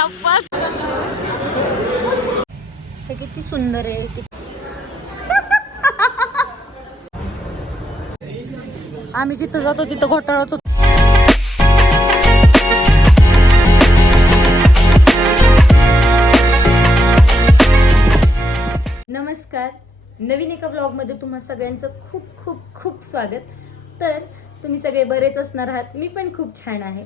शपथ हे किती सुंदर आहे आम्ही जिथं जातो तिथं घोटाळाच होतो. नमस्कार. नवीन एका ब्लॉगमध्ये तुम्हा सगळ्यांचं खूप खूप खूप स्वागत. तर तुम्ही सगळे बरेच असणार आहात. मी पण खूप छान आहे.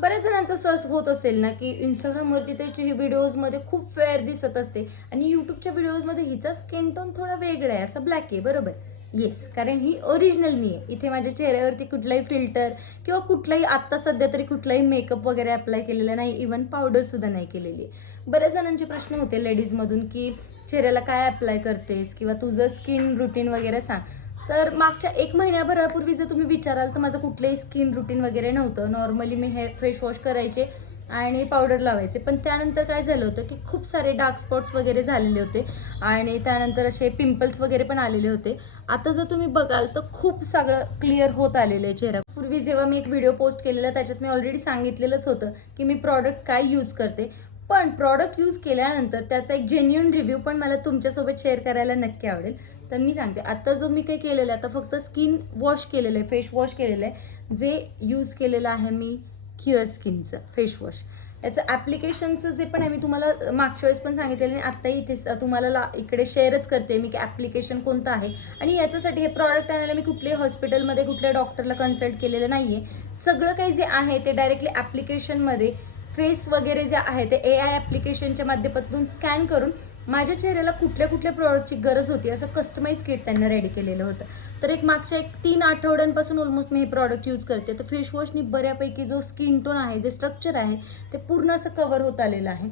बऱ्याच जणांचं सहज होत असेल ना की इंस्टाग्रामवरती त्याची ही व्हिडिओजमध्ये खूप फेअर दिसत असते. आणि यूट्यूबच्या व्हिडिओजमध्ये हिचा स्किन टोन थोडा वेगळा आहे असा ब्लॅक आहे बरोबर? येस कारण ही ओरिजिनल मी आहे. इथे माझ्या चेहऱ्यावरती कुठलाही फिल्टर किंवा कुठलाही आत्ता सध्या तरी कुठलाही मेकअप वगैरे अप्लाय केलेला नाही इवन पावडरसुद्धा नाही केलेली आहे. बऱ्याच जणांचे प्रश्न होते लेडीजमधून की चेहऱ्याला काय अप्लाय करतेस किंवा तुझं स्किन रुटीन वगैरे सांग. तर मागच्या एक महिन्याभरापूर्वी जर तुम्ही विचाराल तर माझं कुठलंही स्किन रुटीन वगैरे नव्हतं. नॉर्मली मी हे फेस वॉश करायचे आणि पावडर लावायचे. पण त्यानंतर काय झालं होतं की खूप सारे डार्क स्पॉट्स वगैरे झालेले होते आणि त्यानंतर असे पिंपल्स वगैरे पण आलेले होते. आता जर तुम्ही बघाल तर खूप सगळं क्लिअर होत आलेलं आहे चेहरा. पूर्वी जेव्हा मी एक व्हिडिओ पोस्ट केलेला त्याच्यात मी ऑलरेडी सांगितलेलंच होतं की मी प्रॉडक्ट काय यूज करते. पण प्रॉडक्ट यूज केल्यानंतर त्याचा एक जेन्युन रिव्ह्यू पण मला तुमच्यासोबत शेअर करायला नक्की आवडेल. तर मी सांगते आत्ता जो मी काही केलेलं आहे आता फक्त स्किन वॉश केलेलं आहे फेस वॉश केलेलं आहे जे यूज केलेलं आहे मी क्युअर स्किनचं फेस वॉश याचं ॲप्लिकेशनचं जे पण आहे मी तुम्हाला मागच्या वेळेस पण सांगितलेलं आणि आत्ताही इथे स- तुम्हाला ला इकडे शेअरच करते मी की ॲप्लिकेशन कोणतं आहे. आणि याच्यासाठी हे प्रॉडक्ट आणायला मी कुठल्याही हॉस्पिटलमध्ये कुठल्या डॉक्टरला कन्सल्ट केलेलं नाही आहे सगळं काही जे आहे ते डायरेक्टली ॲप्लिकेशनमध्ये फेस वगैरे जे आहे ते ए आय ॲप्लिकेशनच्या माध्यमातून स्कॅन करून माझ्या चेहऱ्याला कुठल्या कुठल्या प्रॉडक्टची गरज होती असं कस्टमाइज किट त्यांना रेडी केलेलं होतं. तर एक मागच्या एक तीन आठवड्यांपासून ऑलमोस्ट मी हे प्रॉडक्ट यूज करते. तर फेस वॉशनी बऱ्यापैकी जो स्किन टोन आहे जे स्ट्रक्चर आहे ते पूर्ण असं कवर होत आलेलं आहे.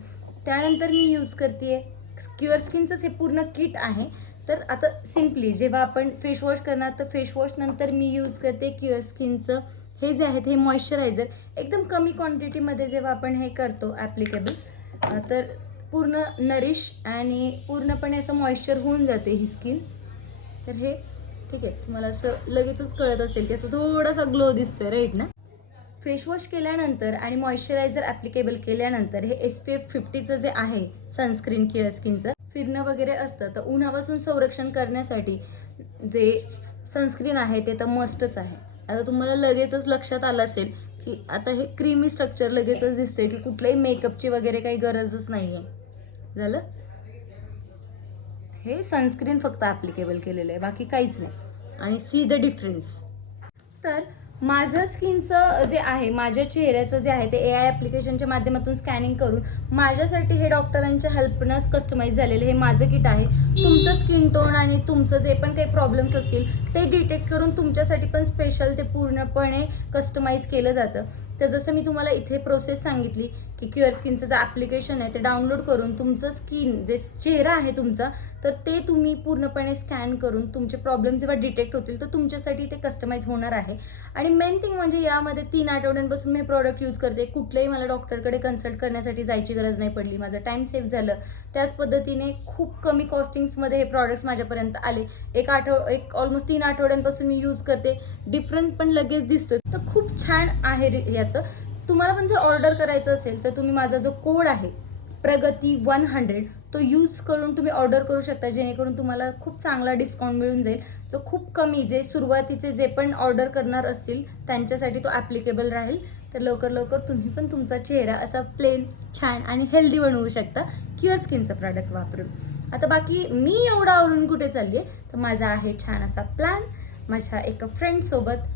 त्यानंतर मी यूज करते क्युअर स्किनचंच हे पूर्ण किट आहे. तर आता सिम्पली जेव्हा आपण फेशवॉश करणार तर फेस वॉश नंतर मी यूज करते क्युअर स्किनचं हे जे आहेत हे मॉइश्चरायझर एकदम कमी क्वांटिटीमध्ये जेव्हा आपण हे करतो ॲप्लिकेबल तर पूर्ण नरिश आणि पूर्णपणे असं मॉइश्चर होऊन जाते ही स्किन तर हे ठीक आहे तुम्हाला असं लगेचच कळत असेल की असं थोडासा ग्लो दिसतोय राईट ना? फेस वॉश केल्यानंतर आणि मॉइश्चरायझर ॲप्लिकेबल केल्यानंतर हे एस पी एफ फिफ्टीचं जे आहे सनस्क्रीन केअर स्किनचं फिरणं वगैरे असतं तर उन्हापासून संरक्षण करण्यासाठी जे सनस्क्रीन आहे ते तर मस्टच आहे. आता तुम्हाला लगेचच लक्षात आलं असेल की आता हे क्रीमी स्ट्रक्चर लगेचच दिसते की कुठल्याही मेकअपची वगैरे काही गरजच नाही आहे झालं? हे सनस्क्रीन फक्त ॲप्लिकेबल केलेलं आहे बाकी काहीच नाही. आणि सी द डिफरन्स तर माझं स्किनचं जे आहे माझ्या चेहऱ्याचं जे आहे ते ए आय ॲप्लिकेशनच्या माध्यमातून स्कॅनिंग करून माझ्यासाठी हे डॉक्टरांच्या हेल्पनंच कस्टमाइज झालेलं हे माझं किट आहे. तुमचं स्किन टोन आणि तुमचं जे पण काही प्रॉब्लेम्स असतील ते डिटेक्ट करून तुमच्यासाठी पण स्पेशल ते पूर्णपणे कस्टमाइज केलं जातं. तर जसं मी तुम्हाला इथे प्रोसेस सांगितली की क्युअर स्किनचं जे ॲप्लिकेशन आहे ते डाउनलोड करून तुमचं स्किन जे चेहरा आहे तुमचा तर ते तुम्ही पूर्णपणे स्कॅन करून तुमचे प्रॉब्लेम जेव्हा डिटेक्ट होतील तर तुमच्यासाठी ते कस्टमाइज होणार आहे. आणि मेन थिंग म्हणजे यामध्ये तीन आठवड्यांपासून मी हे प्रॉडक्ट यूज करते. कुठल्याही मला डॉक्टरकडे कन्सल्ट करण्यासाठी जायची गरज नाही पडली. माझं टाईम सेव्ह झालं. त्याच पद्धतीने खूप कमी कॉस्टिंग्समध्ये हे प्रॉडक्ट्स माझ्यापर्यंत आले. एक आठव एक ऑलमोस्ट तीन आठवड्यांपासून मी यूज करते. डिफरन्स पण लगेच दिसतोय. तर खूप छान आहे याचं. तुम्हाला पण जर ऑर्डर करायचं असेल तर तुम्ही माझा जो कोड आहे प्रगती वन हंड्रेड तो यूज करून तुम्ही ऑर्डर करू शकता जेणेकरून तुम्हाला खूप चांगला डिस्काउंट मिळून जाईल. जो खूप कमी जे सुरुवातीचे जे पण ऑर्डर करणार असतील त्यांच्यासाठी तो ॲप्लिकेबल राहील. तर लवकर लवकर तुम्ही पण तुमचा चेहरा असा प्लेन छान आणि हेल्दी बनवू शकता क्युअर स्किनचं प्रॉडक्ट वापरून. आता बाकी मी एवढा आवरून कुठे चालली आहे तर माझा आहे छान असा प्लॅन माझ्या एका फ्रेंडसोबत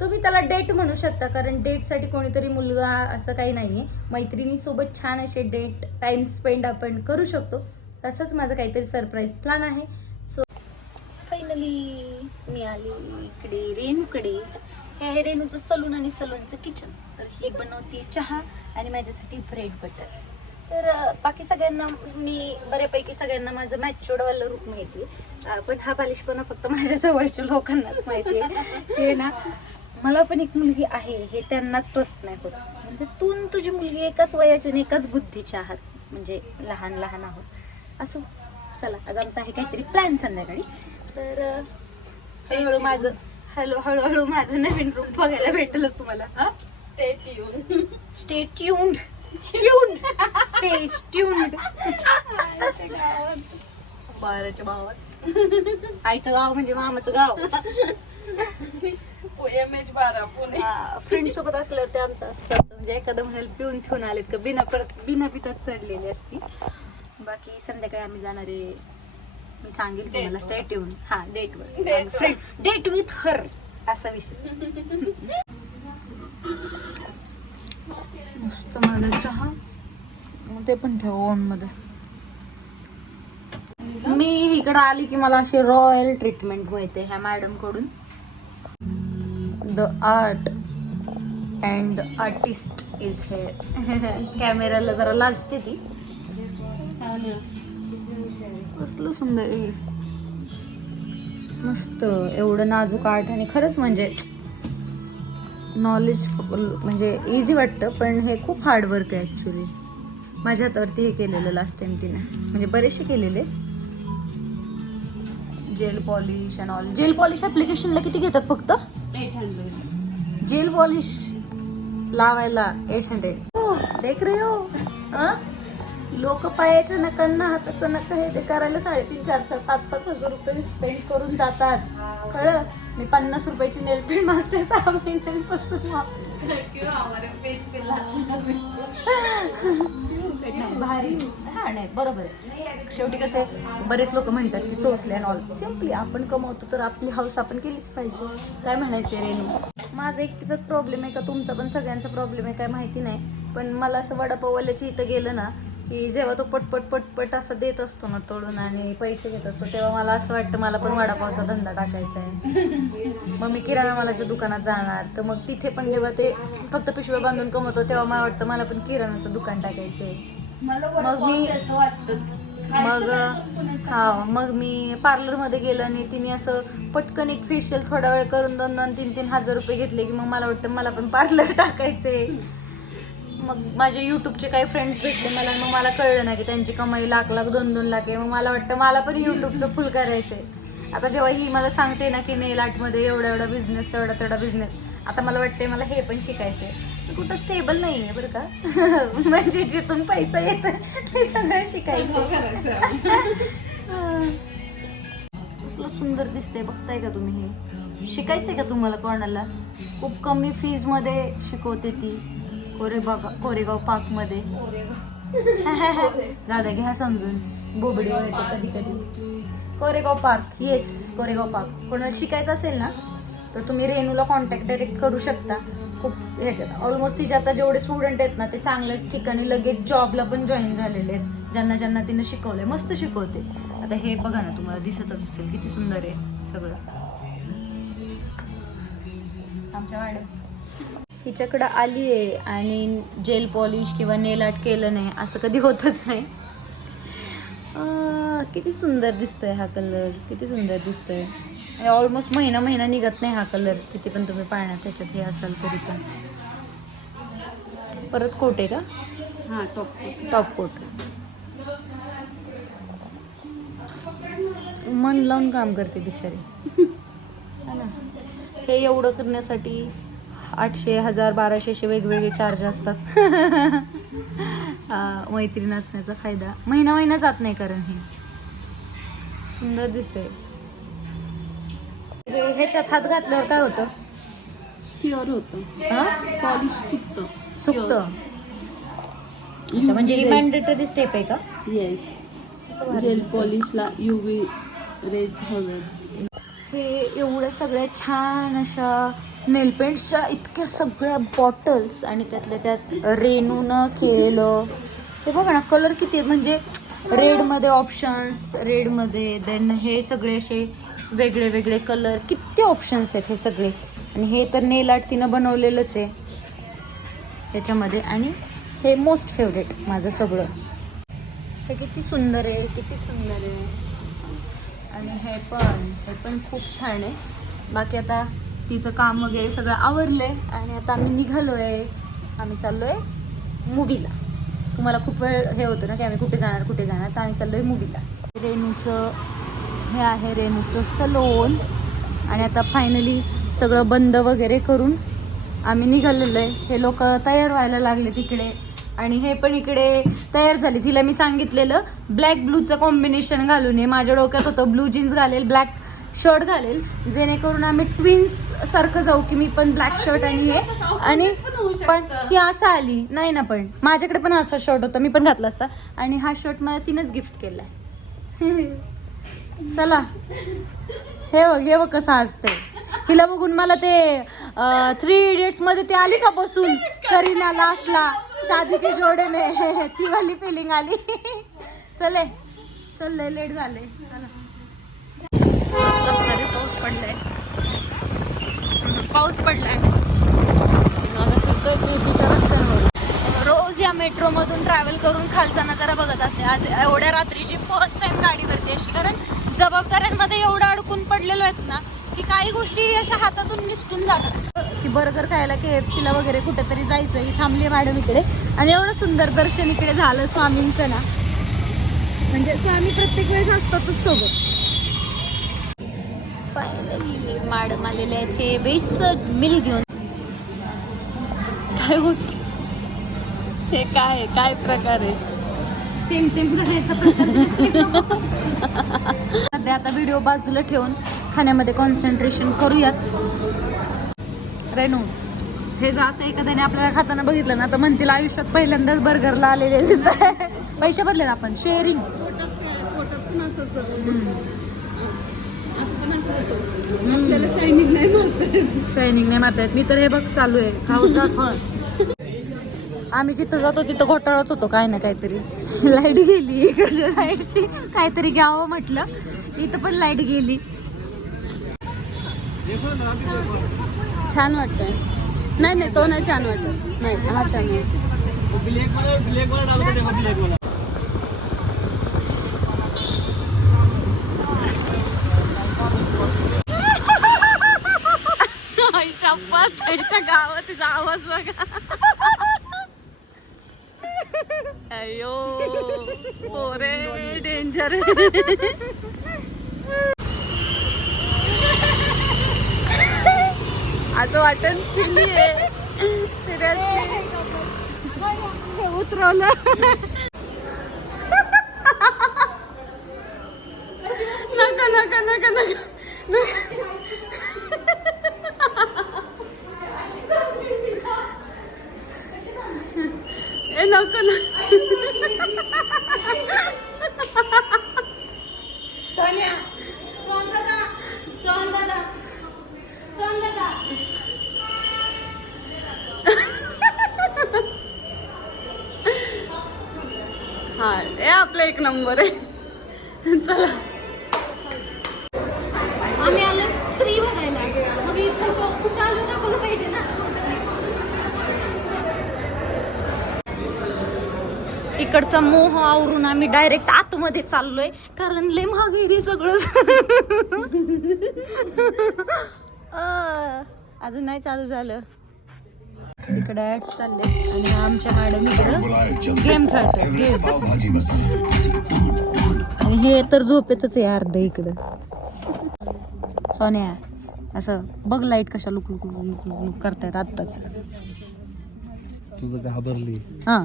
तुम्ही त्याला डेट म्हणू शकता कारण डेटसाठी कोणीतरी मुलगा असं काही नाही आहे मैत्रिणीसोबत छान असे डेट टाईम स्पेंड आपण करू शकतो. तसंच माझं काहीतरी सरप्राईज प्लॅन आहे. सो फायनली मी आली इकडे रेणूकडे. हे आहे रेणूचं सलून आणि सलूनचं किचन तर हे बनवते चहा आणि माझ्यासाठी ब्रेड बटर तर बाकी सगळ्यांना मी बऱ्यापैकी सगळ्यांना माझं मॅच्युअर्डवालं रूप माहिती आहे. पण हा बालिशपणा फक्त माझ्या जवळच्या लोकांनाच माहिती आहे. ना मला पण एक मुलगी आहे हे त्यांनाच ट्रस्ट नाही होत. म्हणजे तू तुझी मुलगी एकाच वयाची आणि एकाच बुद्धीची आहात. म्हणजे लहान लहान आहोत. असो चला आज आमचा आहे काहीतरी प्लॅन संध्याकाळी. तर हळूहळू माझं हळू हळूहळू माझं नवीन रूप बघायला भेटेल तुम्हाला. स्टेट येऊन stay tuned tune stay tuned बाराच्या भावात. आईचं गाव म्हणजे मामाचं गाव. एम एच बारा पुणे. फ्रेंड सोबत असल्यावर ते आमचं असतं. म्हणजे एखादं म्हणाल पिऊन पिऊन आलेत का? बिना परत बिना पितात चढलेली असती. बाकी संध्याकाळी आम्ही जाणार आहे. मी सांगेल तुम्हाला स्टे ट्यून हा डेटवर Date friend date with her असा विषय. मस्त माझा चहा. ते पण ठेव ओनमध्ये. मी इकडं आली की मला अशी रॉयल ट्रीटमेंट मिळते ह्या मॅडमकडून. The art and the artist is here कॅमेराला जरा लाजते ती. कसलं सुंदर. मस्त एवढं नाजूक आर्ट आणि खरंच म्हणजे नॉलेज म्हणजे इझी वाटतं पण हे खूप हार्डवर्क आहे ॲक्च्युली माझ्या हातावरती हे केलेलं लास्ट टाईम तिने. म्हणजे बरेचसे केलेले. Gel polish and all gel polish ॲप्लिकेशनला किती घेतात फक्त? एट हंड्रेड जेल पॉलिश लावायला एट हंड्रेड हो देख रे हो. लोक पायाच्या नकांना हाताचं नका हे ते करायला साडेतीन चार चार पाच पाच हजार रुपये स्पेंड करून जातात. कळलं मी पन्नास रुपयाची नेल पेंट मागच्या सहा महिन्यांपासून भारी. हा नाही बरोबर आहे. शेवटी कसं आहे बरेच लोक म्हणतात की चोचले ऑल सिम्पली आपण कमवतो तर आपली हाऊस आपण केलीच पाहिजे. काय म्हणायचे रेणू? माझा एकटीचाच प्रॉब्लेम आहे का? तुमचा पण सगळ्यांचा प्रॉब्लेम आहे काय माहिती नाही. पण मला असं वडापावल्याच्या इथं गेलं ना की जेव्हा तो पटपट पटपट असं देत असतो ना तोडून आणि पैसे घेत असतो तेव्हा मला असं वाटतं मला पण वडापावचा धंदा टाकायचा आहे. मग मी किराणा मालाच्या दुकानात जाणार तर मग तिथे पण जेव्हा ते फक्त पिशव्या बांधून कमवतो तेव्हा मला वाटतं मला पण किराणाचं दुकान टाकायचं आहे मग मी मग हा मग मी पार्लरमध्ये गेलं आणि तिने असं पटकन एक फेशियल थोडा वेळ करून दोन दोन तीन तीन हजार रुपये घेतले की मग मला वाटतं मला पण पार्लर टाकायचे मग माझे यूट्यूबचे काही फ्रेंड्स भेटले मला मग मला कळलं ना की त्यांची कमाई लाख लाख दोन दोन लाख आहे. मग मला वाटतं मला पण यूट्यूबचं फुल करायचं आहे आता जेव्हा ही मला सांगते ना की नेल आर्टमध्ये एवढा एवढा बिझनेस तेवढा तेवढा बिझनेस आता मला वाटते मला हे पण शिकायचं आहे कुठं स्टेबल नाही आहे बरं का. म्हणजे जिथून पैसा येतो ते सगळं शिकायचं कसलं सुंदर दिसतंय बघताय का तुम्ही हे? शिकायचंय का तुम्हाला कोणाला? खूप कमी फीजमध्ये शिकवते ती. कोरेगाव कोरेगाव पार्कमध्ये दादा घ्या समजून. बोबडी वळते कधी कधी. Koregaon park. Yes Koregaon park. कोणाला शिकायचं असेल ना तर तुम्ही रेणूला कॉन्टॅक्ट डायरेक्ट करू शकता. खूप ह्याच्यात ऑलमोस्ट तिचे आता जेवढे स्टुडंट आहेत ना ते चांगल्या ठिकाणी लगेच जॉबला पण जॉईन झालेले आहेत. ज्यांना ज्यांना तिनं शिकवलंय मस्त शिकवते. आता हे बघा ना तुम्हाला दिसतच असेल किती सुंदर आहे सगळं. आमच्या वाड्यात हिच्याकडं आली आहे आणि जेल पॉलिश किंवा नेल आर्ट केलं नाही असं कधी होतच नाही. किती सुंदर दिसतोय हा कलर किती सुंदर दिसतोय. ऑलमोस्ट महिना महिना निघत नाही हा कलर किती पण तुम्ही पाळण्यात त्याच्यात हे असाल तरी पण. परत कोट आहे का? हा टॉप टॉप कोट मन लावून काम करते बिचारी. है ना. हे एवढं करण्यासाठी आठशे हजार बाराशे असे वेगवेगळे चार्ज असतात. मैत्रीण असण्याचा फायदा. महिना महिना जात नाही कारण हे. सुंदर दिसतंय. हे ह्याच्यात हात घातल्यावर काय होतं? प्युअर होतं. पॉलिश सुकतं. सुकत. म्हणजे ही मॅन्डेटरी स्टेप आहे का? Yes gel. पॉलिशला U V rays हवे हे एवढ्या सगळ्या छान अशा नेलपेंट्सच्या इतक्या सगळ्या बॉटल्स आणि त्यातल्या त्यात रेणूनं केलं. हे बघा ना कलर किती आहेत. म्हणजे रेडमध्ये ऑप्शन्स रेडमध्ये देन हे सगळे असे वेगळे वेगळे कलर किती ऑप्शन्स आहेत हे सगळे. आणि हे तर नेल आर्ट तिनं बनवलेलंच आहे. याच्यामध्ये. आणि हे मोस्ट फेवरेट माझं सगळं. हे किती सुंदर आहे किती सुंदर आहे. आणि हे पण हे पण खूप छान आहे. बाकी आता तिचं काम वगैरे सगळं आवरलंय आणि आता आम्ही निघालोय. आम्ही चाललोय मूवीला तुम्हाला खूप वेळ हे होतं ना की आम्ही कुठे जाणार कुठे जाणार? तर आम्ही चाललोय मूवीला रेणूचं हे आहे रेणूचं सलोन आणि आता फायनली सगळं बंद वगैरे करून आम्ही निघालेलो आहे हे लोक तयार व्हायला लागले तिकडे. आणि हे पण इकडे तयार झाले. तिला मी सांगितलेलं ब्लॅक ब्लूचं कॉम्बिनेशन घालून ये. माझ्या डोक्यात होतं ब्लू जीन्स घालेल ब्लॅक शर्ट घालेल. जेणेकरून आम्ही ट्विन्स सारखं जाऊ की मी पण ब्लॅक शर्ट आणि हे. आणि पण ही असं आली. नाही ना पण. माझ्याकडे पण असा शर्ट होता. मी पण घातला असता. आणि हा शर्ट मला तिनेच गिफ्ट केलाय. चला. हे बघ हे बघ कसं असते तिला बघून मला ते थ्री इडियट्समध्ये ते आली का बसून? करीना लास्टला शादी के जोडे मे. ती वाली फिलिंग आली. चले. चल लेट झाले. चला. पाऊस पडलाय. पाऊस पडलाय. रोज या मेट्रो मधून ट्रॅव्हल करून खालचा नजारा बघत असते. आज एवढ्या रात्रीची फर्स्ट टाइम गाडीवरती अशी कारण जबाबदाऱ्यांमध्ये एवढं अडकून पडलेलो आहेत ना की काही गोष्टी अशा हातातून निसटून जातात. की बर्गर खायला के एफ सीला वगैरे कुठेतरी जायचं ही थांबली मॅडम इकडे. आणि एवढं सुंदर दर्शन इकडे झालं स्वामींचं ना. म्हणजे स्वामी प्रत्येक वेळेस असतातच सोबत. फायनली मॅडम आलेले आहेत. हे वेजचं मिल घेऊन. काय होत? हे काय? काय प्रकार आहे? सेम सेम करायचा सध्या आता व्हिडिओ बाजूला ठेवून खाण्यामध्ये कॉन्सन्ट्रेशन करूयात. रेनू हे जर असं एखाद्याने आपल्याला खाताना बघितलं ना तर म्हणतील आयुष्यात पहिल्यांदाच बर्गरला आलेले दिसत पैसे भरले आपण. शेअरिंग पोटात असं आपल्याला शायनिंग नाही मारत शायनिंग नाही मारतायत मी तर हे बघ चालू आहे. खाऊस घास फळ. आम्ही जिथं जातो तिथं घोटाळाच होतो काय ना काहीतरी. लाइट गेली इकडच्या साईडची काहीतरी घ्यावं म्हटलं. इथं पण लाइट गेली. छान वाटतंय. नाही नाही तो नाही छान वाटत. नाही हा छान वाटत गावात तिचा आवाज बघा. अयो पोरे डेंजर असं वाटत उतरवलं. हा हे आपला एक नंबर आहे. चला. आम्ही आलो स्त्री बघायला. मग इथं कुठं आलो दाखवलं पाहिजे ना? इकडचा मोह आवरून आम्ही डायरेक्ट आतमध्ये चाललोय. कारण लय महाग सगळं. अजून नाही चालू झालं. इकडे ऍड चालले आणि आमच्या मॅडम इकडं गेम खेळतात गेम आणि हे तर झोपेतच आहे अर्ध इकडं. सोन्या असं बघ लाइट कशा look look look look look look करतायत आत्ताच. तुझं घाबरली. हा.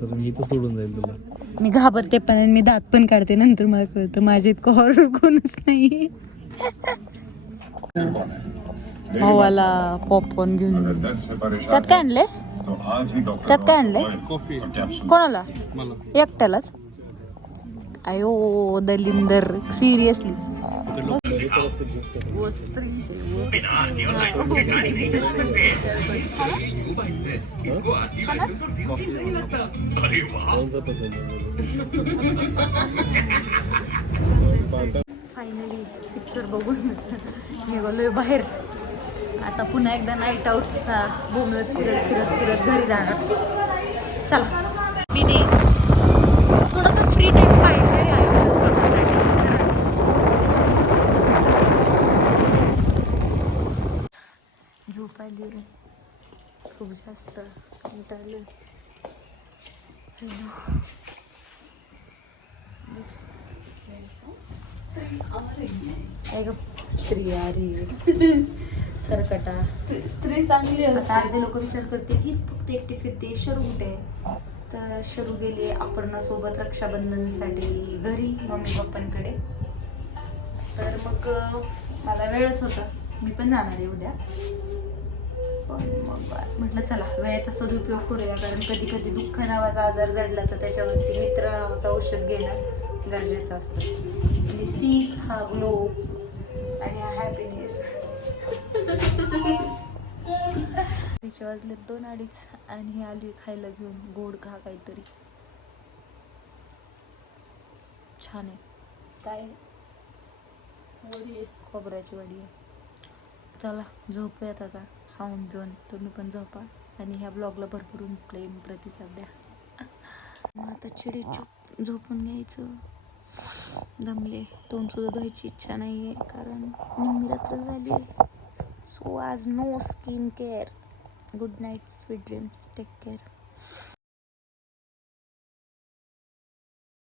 तर मी इथं सोडून जाईल तुला. मी घाबरते पण आणि मी दात पण काढते नंतर मला कळतं. माझ्या इतकं हॉरर कोणच नाही. भावाला पॉपकॉर्न घेऊन त्यात काय आणले तो आज ही डॉक्टर त्यात काय आणले कोणाला? एकट्यालाच? अयो दलिंदर. सिरियसली फायनली पिक्चर बघून निघालोय बाहेर. आता पुन्हा एकदा नाईट आऊट बोमलत फिरत फिरत फिरत घरी जाणार. चला. बिनेस फ्री टाइम पाहिजे रे झोप रे. खूप जास्त कंटाळलं एक स्त्री स्त्री चांगली आता असते. अर्धे लोक विचार करते हीच फक्त एकटी फिरते शरू कुठे? आहे? तर शरू गेली अपर्णा सोबत रक्षाबंधनसाठी घरी मम्मी पप्पांकडे. तर मग अं, मला वेळच होता. मी पण जाणार आहे उद्या. पण मग म्हटलं चला वेळेचा सदुपयोग करूया कारण कधी कधी दुःख नावाचा आजार जडला तर त्याच्यावरती मित्र नावाचं औषध घेणं गरजेचं असतं. आणि सीख हा ग्लो आणि हा हॅपीनेस त्याचे वाजले दोन अडीच आणि आली खायला घेऊन. गोड खा काहीतरी. छान आहे. काय? खोबऱ्याची वडी आहे. चला झोपूयात आता. खाऊन पिऊन. तुम्ही पण झोपा. आणि ह्या ब्लॉगला भरपूर प्रेम प्रतिसाद द्या. मग आता चिडी चूप झोपून घ्यायचं. दमले. तोंड सुद्धा धुवायची इच्छा नाही आहे कारण निम्मी रात्र झाली सो आज no skin care good night sweet dreams take care